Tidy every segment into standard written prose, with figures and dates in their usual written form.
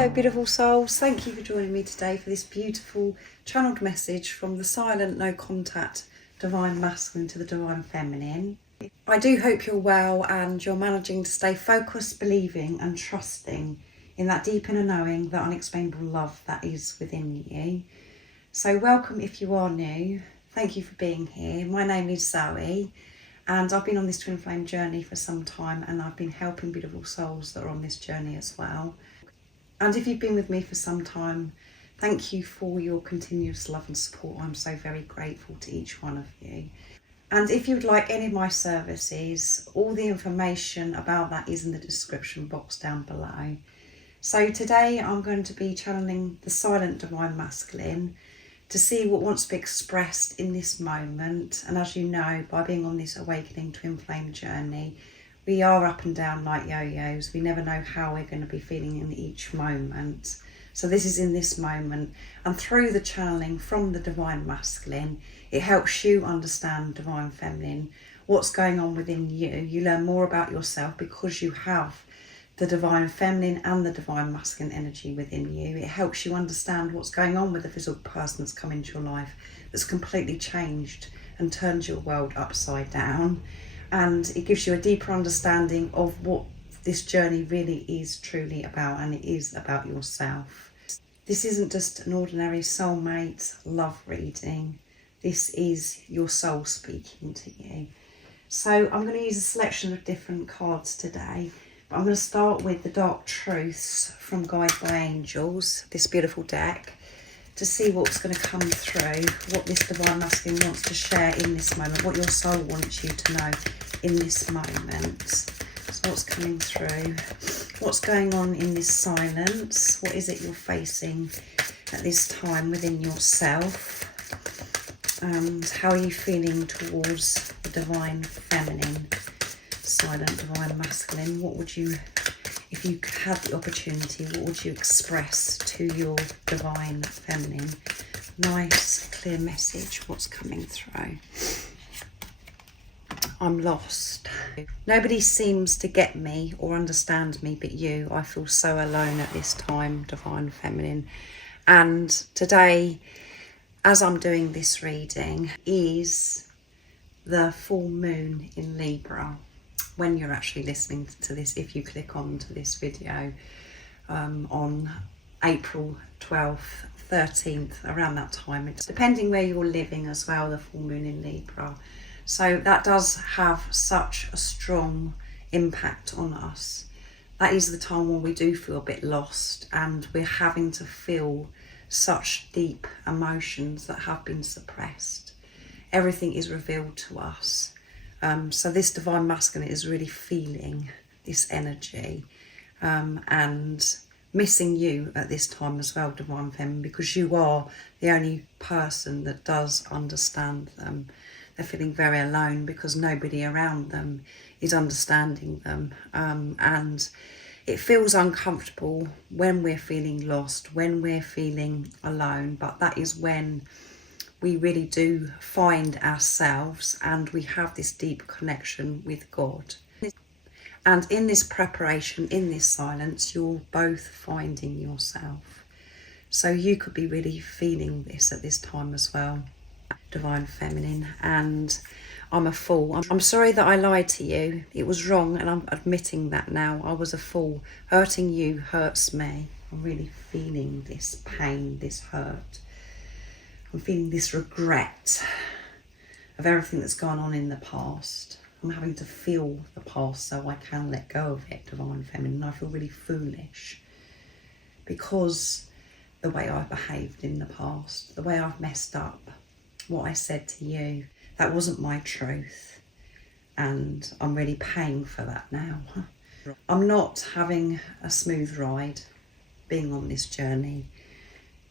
Hello beautiful souls, thank you for joining me today for this beautiful channeled message from the silent, no contact divine masculine to the divine feminine. I do hope you're well and you're managing to stay focused, believing and trusting in that deep inner knowing, that unexplainable love that is within you. So welcome if you are new, thank you for being here. My name is Zoe and I've been on this twin flame journey for some time, and I've been helping beautiful souls that are on this journey as well. And if you've been with me for some time, thank you for your continuous love and support. I'm so very grateful to each one of you. And if you'd like any of my services, all the information about that is in the description box down below. So today I'm going to be channeling the silent divine masculine to see what wants to be expressed in this moment. And as you know, by being on this awakening twin flame journey, we are up and down like yo-yos. We never know how we're going to be feeling in each moment. So this is in this moment. And through the channeling from the divine masculine, it helps you understand divine feminine, what's going on within you. You learn more about yourself because you have the divine feminine and the divine masculine energy within you. It helps you understand what's going on with the physical person that's come into your life, that's completely changed and turned your world upside down. And it gives you a deeper understanding of what this journey really is truly about, and it is about yourself. This isn't just an ordinary soulmate love reading. This is your soul speaking to you. So I'm going to use a selection of different cards today. But I'm going to start with the Dark Truths from Guide by Angels, this beautiful deck, to see what's going to come through, what this divine masculine wants to share in this moment, what your soul wants you to know in this moment. So what's coming through, what's going on in this silence, what is it you're facing at this time within yourself, and how are you feeling towards the divine feminine, silent divine masculine. What would you, if you had the opportunity, what would you express to your divine feminine? Nice clear message, what's coming through. I'm lost. Nobody seems to get me or understand me but you. I feel so alone at this time, divine feminine. And today, as I'm doing this reading, is the full moon in Libra. When you're actually listening to this, if you click on to this video on April 12th, 13th, around that time, it's depending where you're living as well, the full moon in Libra. So that does have such a strong impact on us. That is the time when we do feel a bit lost and we're having to feel such deep emotions that have been suppressed. Everything is revealed to us. So this divine masculine is really feeling this energy and missing you at this time as well, divine feminine, because you are the only person that does understand them. They're feeling very alone because nobody around them is understanding them. And it feels uncomfortable when we're feeling lost, when we're feeling alone, but that is when we really do find ourselves and we have this deep connection with God. And in this preparation, in this silence, you're both finding yourself. So you could be really feeling this at this time as well, divine feminine. And I'm a fool. I'm sorry that I lied to you. It was wrong and I'm admitting that now. I was a fool. Hurting you hurts me. I'm really feeling this pain, this hurt. I'm feeling this regret of everything that's gone on in the past. I'm having to feel the past so I can let go of it, divine feminine. I feel really foolish because the way I've behaved in the past, the way I've messed up, what I said to you, that wasn't my truth. And I'm really paying for that now. I'm not having a smooth ride being on this journey.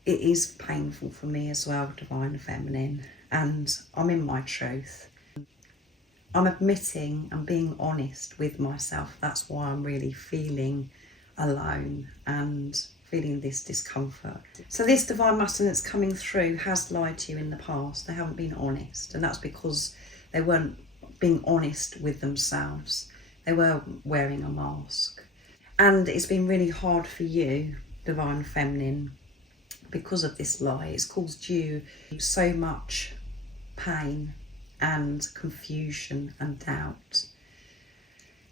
It is painful for me as well, divine feminine, and I'm in my truth. I'm admitting and being honest with myself. That's why I'm really feeling alone and feeling this discomfort. So this divine masculine that's coming through has lied to you in the past. They haven't been honest, and that's because they weren't being honest with themselves. They were wearing a mask. And it's been really hard for you divine feminine, because of this lie, it's caused you so much pain and confusion and doubt.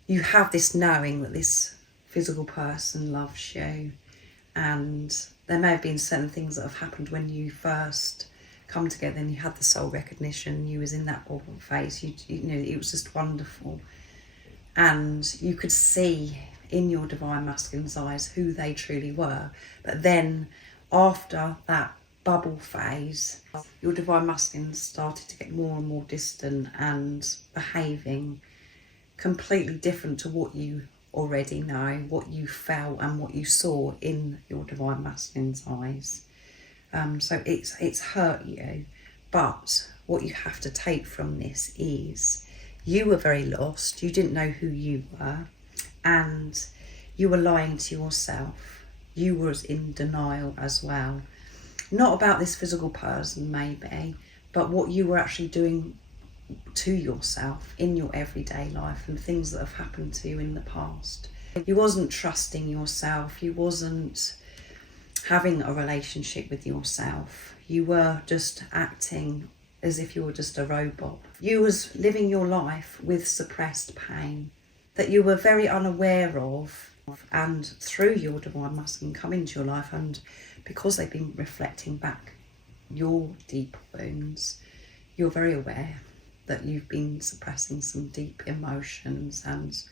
You have this knowing that this physical person loves you, and there may have been certain things that have happened when you first come together and you had the soul recognition, you was in that awful phase, you know, it was just wonderful. And you could see in your divine masculine's eyes who they truly were. But then after that bubble phase, your divine masculine started to get more and more distant and behaving completely different to what you already know, what you felt and what you saw in your divine masculine's eyes. So it's hurt you, but what you have to take from this is you were very lost, you didn't know who you were, and you were lying to yourself. You were in denial as well. Not about this physical person maybe, but what you were actually doing to yourself in your everyday life and things that have happened to you in the past. You wasn't trusting yourself, you wasn't having a relationship with yourself. You were just acting as if you were just a robot. You was living your life with suppressed pain that you were very unaware of, and through your divine masculine come into your life, and because they've been reflecting back your deep wounds, you're very aware that you've been suppressing some deep emotions and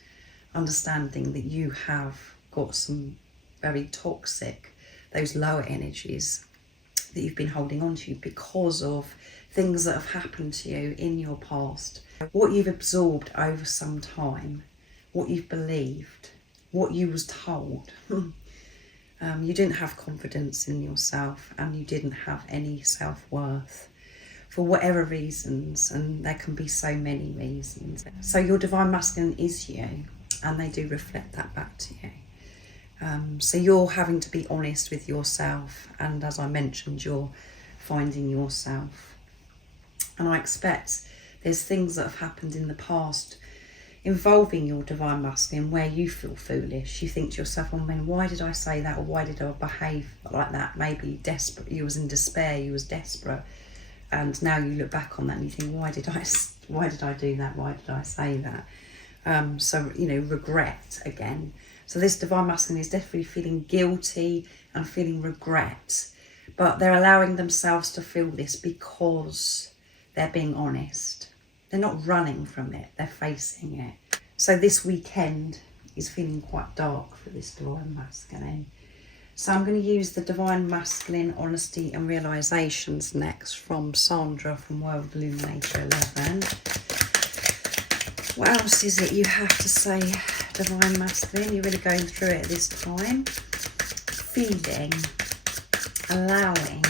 understanding that you have got some very toxic, those lower energies that you've been holding on to because of things that have happened to you in your past, what you've absorbed over some time, what you've believed, what you was told. You didn't have confidence in yourself and you didn't have any self-worth for whatever reasons, and there can be so many reasons. So your divine masculine is you, and they do reflect that back to you. So you're having to be honest with yourself, and as I mentioned, you're finding yourself. And I expect there's things that have happened in the past involving your divine masculine where you feel foolish. You think to yourself, oh man, why did I say that, or why did I behave like that? Maybe desperate, you was in despair, you was desperate, and now you look back on that and you think, why did I do that? Why did I say that? So, you know, regret again. So this divine masculine is definitely feeling guilty and feeling regret, but they're allowing themselves to feel this because they're being honest. They're not running from it, they're facing it. So this weekend is feeling quite dark for this divine masculine. So I'm going to use the divine masculine honesty and realizations next from Sandra from World Illuminator 11. What else is it you have to say, divine masculine? You're really going through it this time. Feeling, allowing.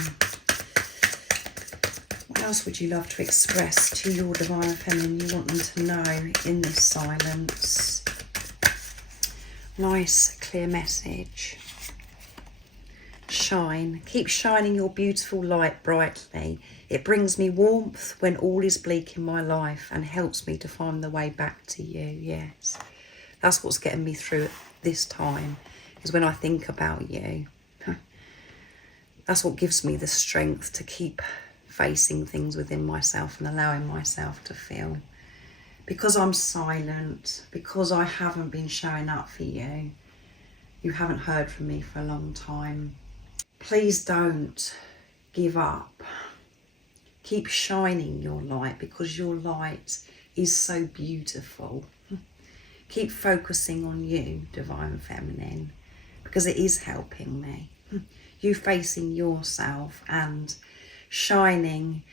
What else would you love to express to your divine feminine you want them to know in this silence? Nice, clear message. Shine. Keep shining your beautiful light brightly. It brings me warmth when all is bleak in my life and helps me to find the way back to you. Yes, that's what's getting me through it this time, is when I think about you. That's what gives me the strength to keep facing things within myself and allowing myself to feel. Because I'm silent, because I haven't been showing up for you, you haven't heard from me for a long time. Please don't give up. Keep shining your light, because your light is so beautiful. Keep focusing on you, divine feminine, because it is helping me. You facing yourself and shining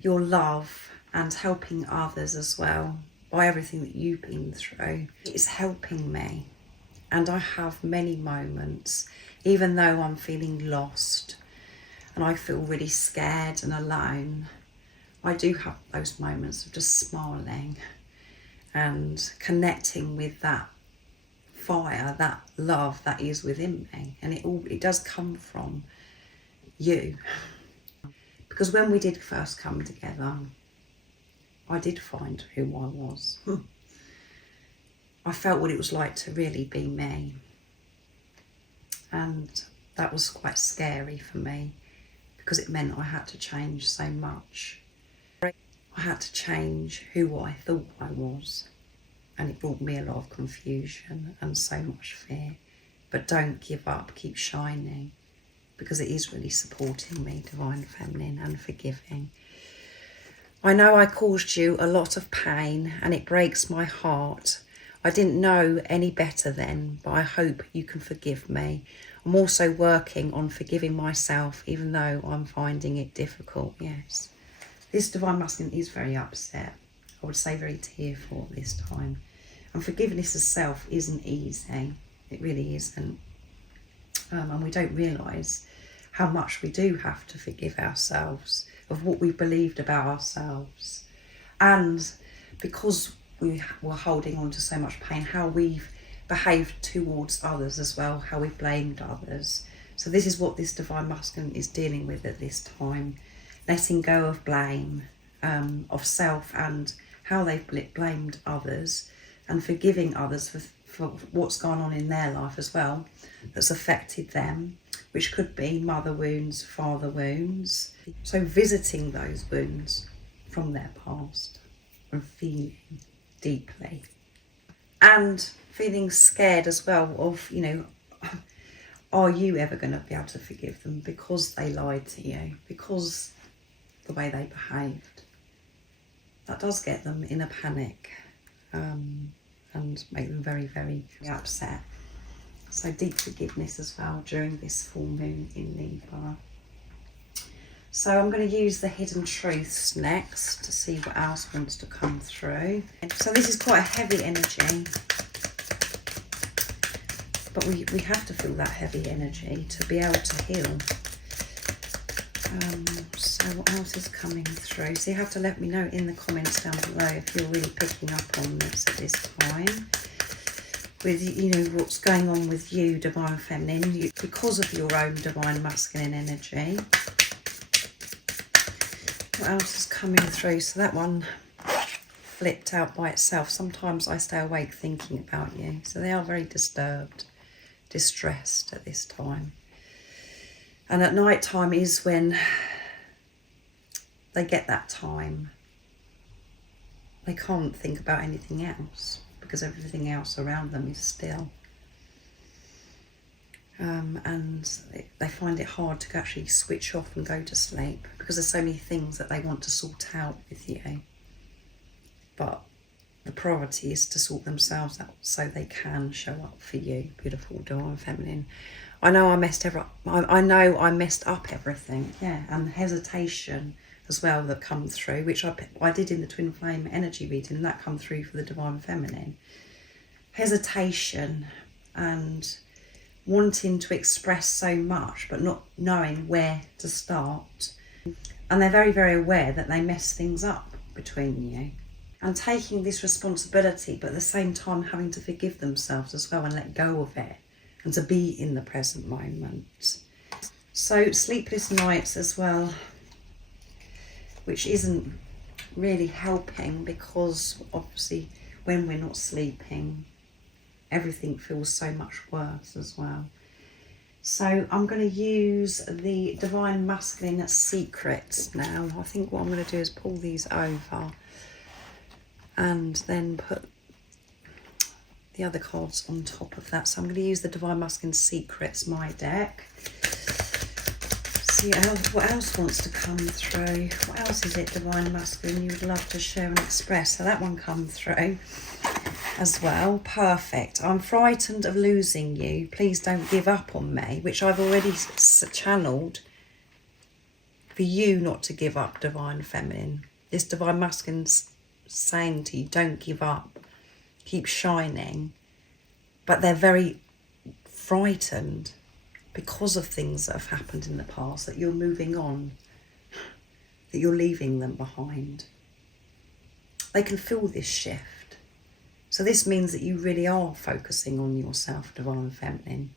your love and helping others as well by everything that you've been through. It's helping me. And I have many moments, even though I'm feeling lost and I feel really scared and alone, I do have those moments of just smiling and connecting with that fire, that love that is within me. And it does come from you. Because when we did first come together, I did find who I was. I felt what it was like to really be me. And that was quite scary for me, because it meant I had to change so much. I had to change who I thought I was, and it brought me a lot of confusion and so much fear. But don't give up, keep shining, because it is really supporting me, Divine Feminine, and forgiving. I know I caused you a lot of pain, and it breaks my heart. I didn't know any better then, but I hope you can forgive me. I'm also working on forgiving myself, even though I'm finding it difficult. Yes, this Divine Masculine is very upset. I would say very tearful at this time. And forgiveness of self isn't easy. It really isn't. And we don't realise how much we do have to forgive ourselves of what we believed about ourselves. And because we were holding on to so much pain, how we've behaved towards others as well, how we've blamed others. So this is what this Divine Masculine is dealing with at this time. Letting go of blame, of self and how they've blamed others, and forgiving others for what's gone on in their life as well that's affected them, which could be mother wounds, father wounds. So visiting those wounds from their past and feeling deeply, and feeling scared as well of, you know, are you ever going to be able to forgive them because they lied to you, because the way they behaved? That does get them in a panic and make them very, very upset. So deep forgiveness as well during this full moon in Libra. So I'm going to use the hidden truths next to see what else wants to come through. So this is quite a heavy energy, but we have to feel that heavy energy to be able to heal. So what else is coming through? So you have to let me know in the comments down below if you're really picking up on this at this time. With, you know, what's going on with you, Divine Feminine, because of your own Divine Masculine energy. What else is coming through? So that one flipped out by itself. Sometimes I stay awake thinking about you. So they are very disturbed, distressed at this time. And at night time is when they get that time. They can't think about anything else because everything else around them is still. And they find it hard to actually switch off and go to sleep because there's so many things that they want to sort out with you. But the priority is to sort themselves out so they can show up for you, beautiful Divine Feminine. I know I messed up everything, yeah, and hesitation as well that come through, which I did in the Twin Flame energy reading, and that come through for the Divine Feminine. Hesitation and wanting to express so much but not knowing where to start. And they're very, very aware that they mess things up between you. And taking this responsibility, but at the same time having to forgive themselves as well and let go of it and to be in the present moment. So sleepless nights as well, which isn't really helping because obviously when we're not sleeping, everything feels so much worse as well. So I'm going to use the Divine Masculine Secrets now. I think what I'm going to do is pull these over and then put the other cards on top of that. So I'm going to use the Divine Masculine Secrets, my deck. See what else wants to come through. What else is it, Divine Masculine, you would love to share and express? So that one come through as well. Perfect. I'm frightened of losing you. Please don't give up on me, which I've already channeled for you not to give up, Divine Feminine. This Divine Masculine's saying to you, don't give up, keep shining. But they're very frightened because of things that have happened in the past, that you're moving on, that you're leaving them behind. They can feel this shift. So this means that you really are focusing on yourself, Divine Feminine,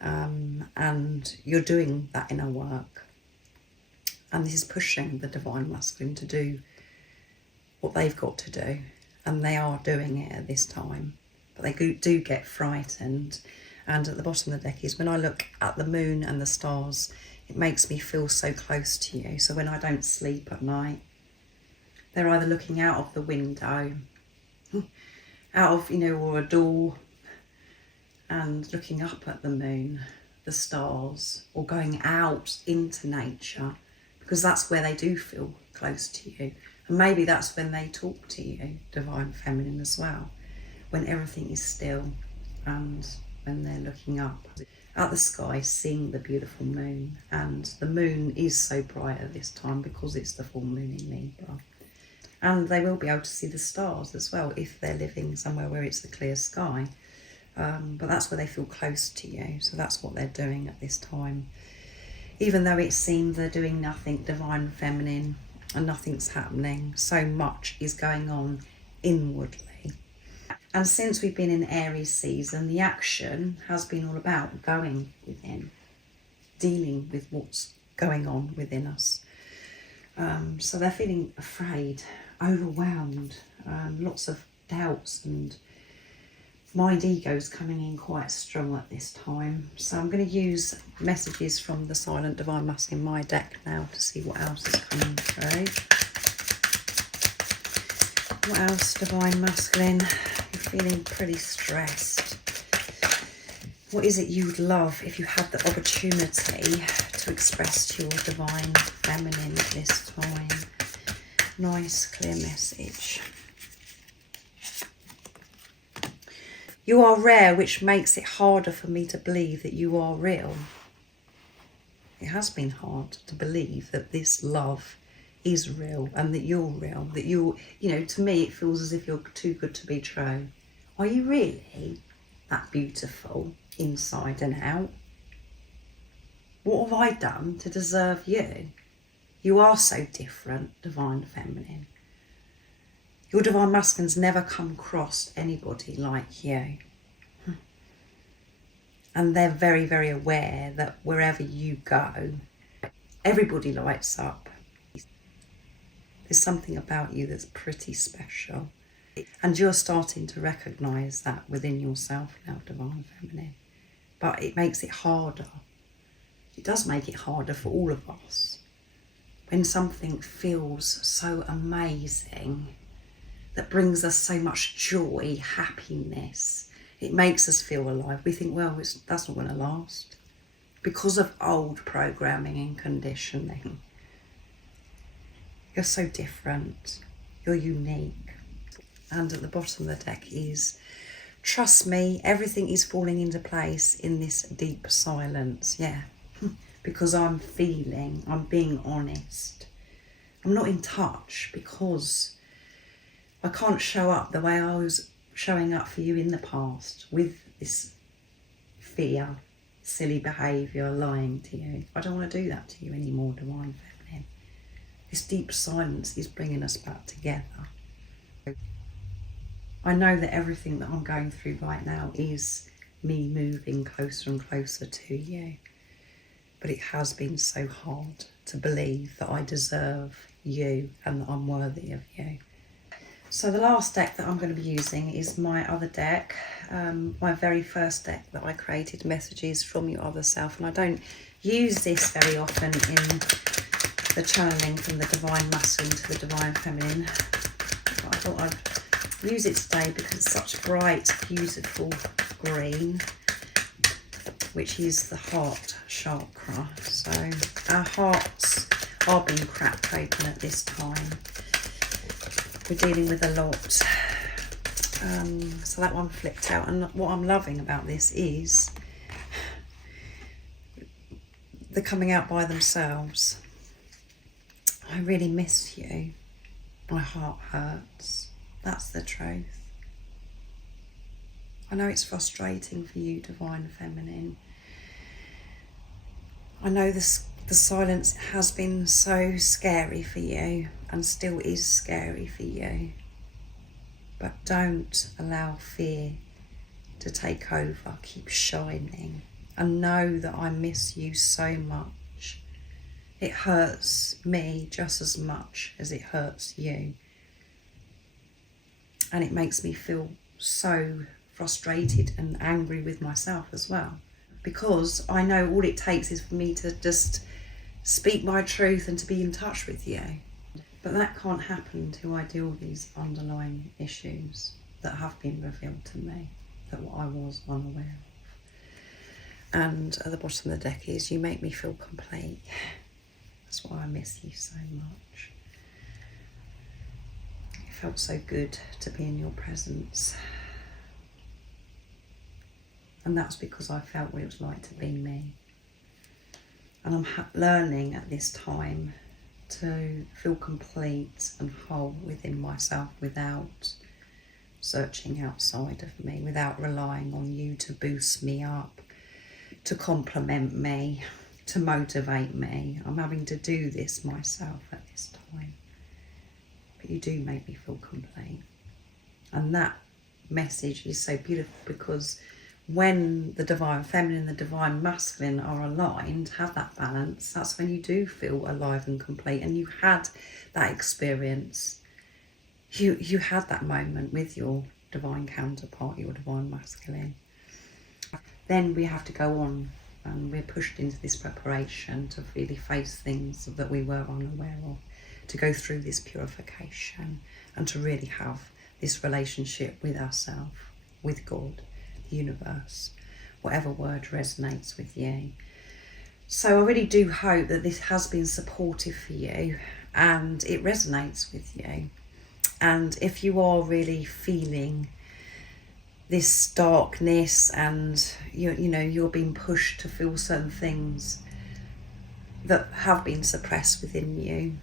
and you're doing that inner work. And this is pushing the Divine Masculine to do what they've got to do, and they are doing it at this time. But they do get frightened, And at the bottom of the deck is when I look at the moon and the stars, it makes me feel so close to you. So when I don't sleep at night, they're either looking out of the window, out of, you know, or a door, and looking up at the moon, the stars, or going out into nature, because that's where they do feel close to you. And maybe that's when they talk to you, Divine Feminine, as well, when everything is still and when they're looking up at the sky, seeing the beautiful moon. And the moon is so bright at this time because it's the full moon in Libra. And they will be able to see the stars as well if they're living somewhere where it's a clear sky. But that's where they feel close to you. So that's what they're doing at this time. Even though it seems they're doing nothing, Divine Feminine, and nothing's happening, so much is going on inwardly. And since we've been in Aries season, the action has been all about going within, dealing with what's going on within us. So they're feeling afraid, overwhelmed, lots of doubts, and mind ego's coming in quite strong at this time. So I'm going to use messages from the Silent Divine Masculine in my deck now to see what else is coming through. What else, Divine Masculine? You're feeling pretty stressed. What is it you'd love if you had the opportunity to express to your Divine Feminine at this time? Nice, clear message. You are rare, which makes it harder for me to believe that you are real. It has been hard to believe that this love is real and that you're real. That you're, you know, to me it feels as if you're too good to be true. Are you really that beautiful inside and out? What have I done to deserve you? You are so different, Divine Feminine. Your Divine Masculine's never come across anybody like you. And they're very, very aware that wherever you go, everybody lights up. There's something about you that's pretty special. And you're starting to recognise that within yourself now, Divine Feminine. But it makes it harder. It does make it harder for all of us. When something feels so amazing, that brings us so much joy, happiness, it makes us feel alive. We think, well, that's not going to last. Because of old programming and conditioning. You're so different. You're unique. And at the bottom of the deck is, trust me, everything is falling into place in this deep silence. Yeah, because I'm being honest. I'm not in touch because I can't show up the way I was showing up for you in the past with this fear, silly behaviour, lying to you. I don't want to do that to you anymore, Divine Feminine. This deep silence is bringing us back together. I know that everything that I'm going through right now is me moving closer and closer to you. But it has been so hard to believe that I deserve you and that I'm worthy of you. So the last deck that I'm going to be using is my other deck, my very first deck that I created, Messages from Your Other Self. And I don't use this very often in the channeling from the Divine Masculine to the Divine Feminine. But I thought I'd use it today because it's such bright, beautiful green, which is the heart chakra. So our hearts are being cracked open at this time. We're dealing with a lot. So that one flipped out. And what I'm loving about this is they're coming out by themselves. I really miss you. My heart hurts. That's the truth. I know it's frustrating for you, Divine Feminine. I know the silence has been so scary for you and still is scary for you. But don't allow fear to take over. Keep shining and know that I miss you so much. It hurts me just as much as it hurts you. And it makes me feel so frustrated and angry with myself as well, because I know all it takes is for me to just speak my truth and to be in touch with you. But that can't happen until I deal with these underlying issues that have been revealed to me, that I was unaware of. And at the bottom of the deck is, you make me feel complete. That's why I miss you so much. It felt so good to be in your presence. And that's because I felt what it was like to be me. And I'm learning at this time to feel complete and whole within myself without searching outside of me, without relying on you to boost me up, to compliment me, to motivate me. I'm having to do this myself at this time. But you do make me feel complete. And that message is so beautiful, because when the divine feminine and the divine masculine are aligned, have that balance, that's when you do feel alive and complete. And you had that experience. You had that moment with your divine counterpart, your divine masculine. Then we have to go on, and we're pushed into this preparation to really face things that we were unaware of, to go through this purification and to really have this relationship with ourselves, with God, the universe, whatever word resonates with you. So I really do hope that this has been supportive for you and it resonates with you. And if you are really feeling this darkness and you're being pushed to feel certain things that have been suppressed within you,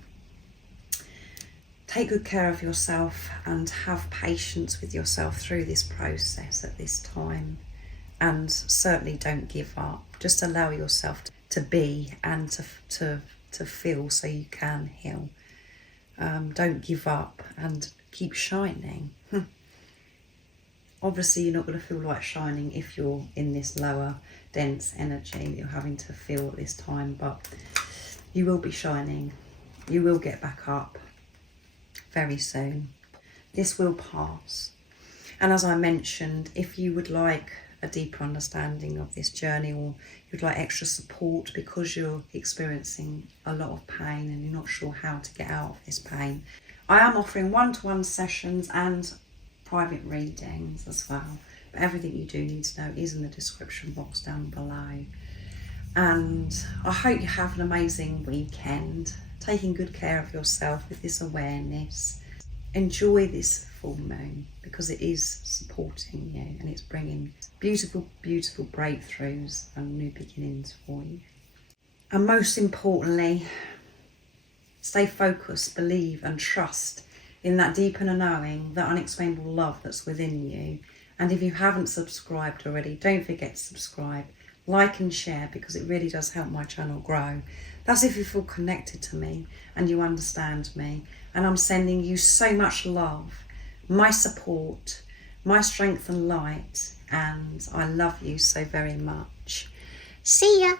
take good care of yourself and have patience with yourself through this process at this time. And certainly don't give up. Just allow yourself to be and to feel so you can heal. Don't give up and keep shining. Obviously, you're not going to feel like shining if you're in this lower, dense energy that you're having to feel at this time, but you will be shining. You will get back up very soon. This will pass. And as I mentioned, if you would like a deeper understanding of this journey, or you'd like extra support because you're experiencing a lot of pain and you're not sure how to get out of this pain, I am offering one-to-one sessions and private readings as well. But everything you do need to know is in the description box down below. And I hope you have an amazing weekend, taking good care of yourself with this awareness. Enjoy this full moon because it is supporting you and it's bringing beautiful, beautiful breakthroughs and new beginnings for you. And most importantly, stay focused, believe and trust in that deep inner knowing, that unexplainable love that's within you. And if you haven't subscribed already, don't forget to subscribe, like and share, because it really does help my channel grow. That's if you feel connected to me and you understand me. And I'm sending you so much love, my support, my strength and light. And I love you so very much. See ya.